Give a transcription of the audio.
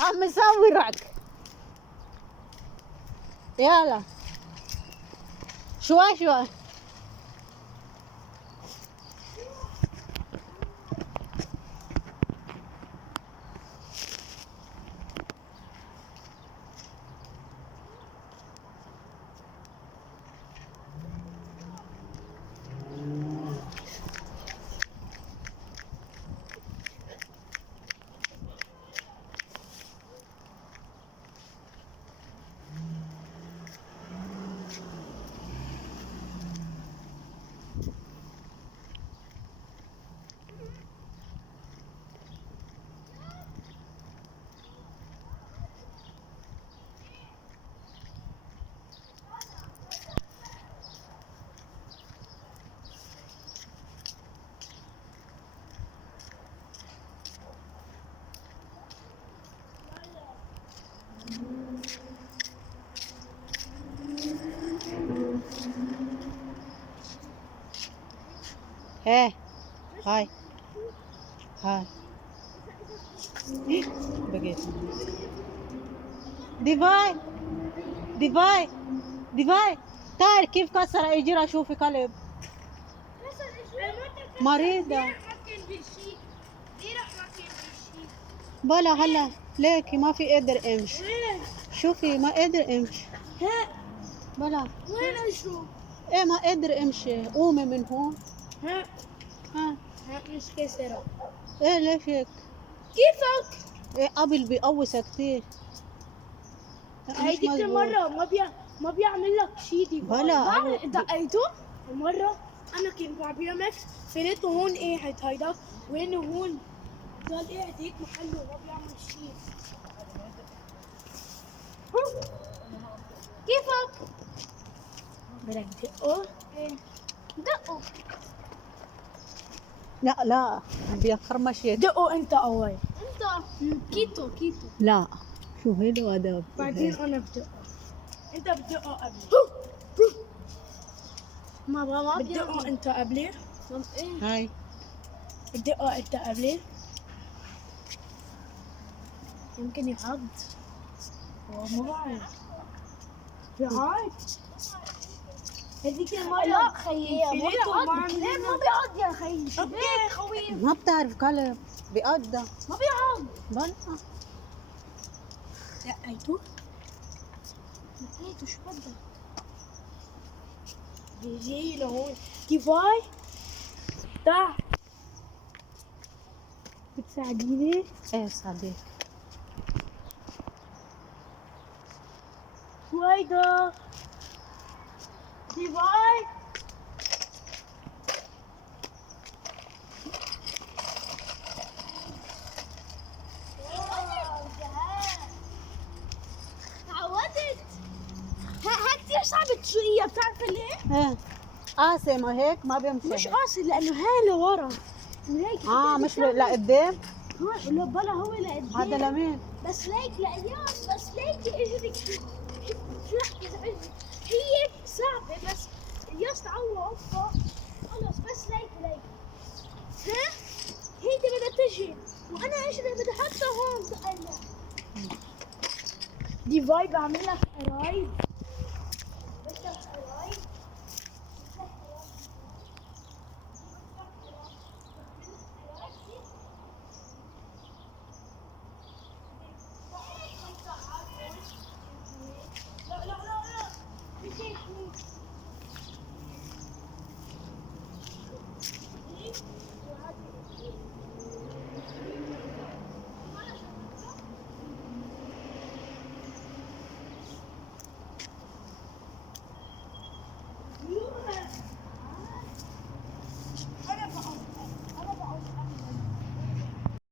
عم صورك. يلا شوي شوي. ايه هاي هاي بقيت ديفاي ديفاي ديفاي تعال كيف كسر اجرها. شوفي كلب مريضة بلا هلا ليكي ما في قادر امشي. شوفي ما قادر امشي بلا. وين اشوف؟ ايه ما قادر امشي. قومي من هون. ها ها مش كسرة. ايه ليش هيك؟ كيفك؟ ايه قبل بيقوسها كتير. هيديك المرة ما بيعمل لك شيء دي. بلا دقيته مرة. أنا كنت بعمل فلقيته هون قاعد هيدا وين هون ضل قاعد هيك محله ما بيعمل شيء. كيفك؟ بدك تدقه؟ ايه دقه. لا لا بيخرمش يد. دقه أنت أول. أنت كيتو لا شو هيدا ادب. بعدين أنا بدقه. أنت بدقه قبل. ما بدقه أنت قبلي. هاي بدقه أنت قبلي. يمكن يعض. ما بعرف. بيعض. هذيك المرة لا خيي ما بيعض. ليه ما بيعض يا خيي؟ ليه خوي؟ ما بتعرف كلب بيقضى. ما بيعض. بلا دقيته؟ دقيته شو بدك؟ بيجي لهون. كيفاي؟ تعال. بتساعديني؟ ايه صديق. شو هيدا؟ كيفاي؟ تعودت. ها كثير صعبة تسوقيها بتعرفي ليه؟ ايه قاسي ما هيك ما بيمشي. مش قاصد لأنه هاي لورا وهيك مش لقدام. لا بلا هو لقدام. هذا لمين؟ بس ليك لأياس بس ليك اجرك شو احكي هي صعبة بس الياس تعوض خلص بس ليك ها هيدي بدها تجي وانا اجري بدي احطها هون تقلع. دي فايب اعمل لك قرايب. بدك قرايب